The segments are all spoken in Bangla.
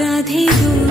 राधे दू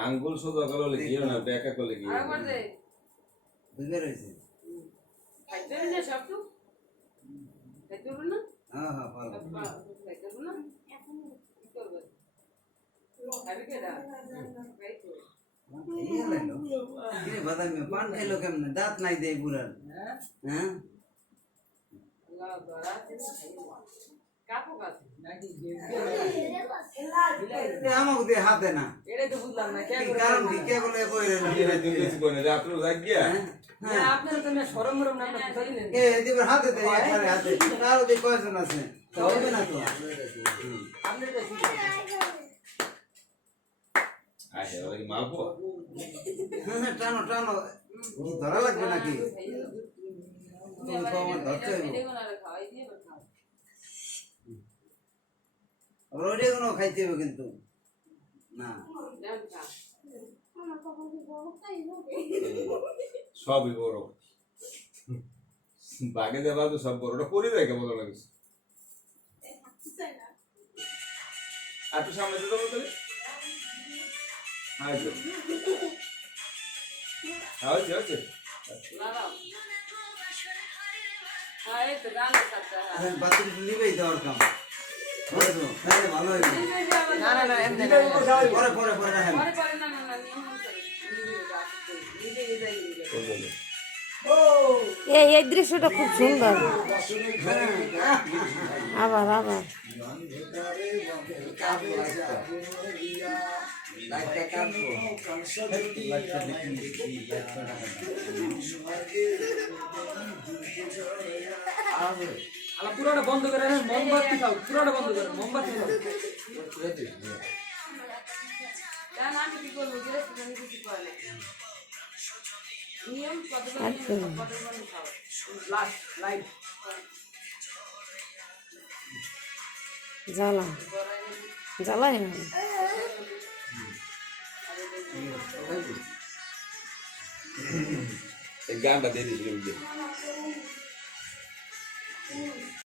আঙ্গুল সোজা করলে হয় না? ব্যাকা করলে হয় খাইতে না সব তো? খাইতে না? হ্যাঁ হ্যাঁ ভালো খাইতে হবে না কি করবে খাবি কেডা খাইতো এই হলো কিরে বাদামি দাঁত নাই হ্যাঁ হ্যাঁ আমাকে দিয়ে বলে বই রইল কি রে, তুমি কিছু কই না, রাত্রে যাই গিয়া? হ্যাঁ আপনারা তো না সরম মরম না আপনারা কোথায় দিলেন এ দিবার হাতে দে হাতে তার ওদিকে কয়জন আছে না তো টানো টানো। ধরা লাগবে নাকি? খাও কোনো খাইতে হবে কিন্তু। না। সবই বড়। বাগে দেবা তো সব বড়। ওটা করে দেয় কেমন লাগিস আর একটু সামনে যেতে পারো তাহলে হ্যাঁ এই তো। হ্যাঁ, এই দৃশ্যটা খুব সুন্দর। আবার আবার। আলা পুরোটা বন্ধ করে মোমবাতি খাও, পুরোটা বন্ধ করে মোমবাতি খাও। নিয়ম লাস্ট লাইট জ্বালা। জ্বালাই না এই গানটা দিয়ে দিয়েছিল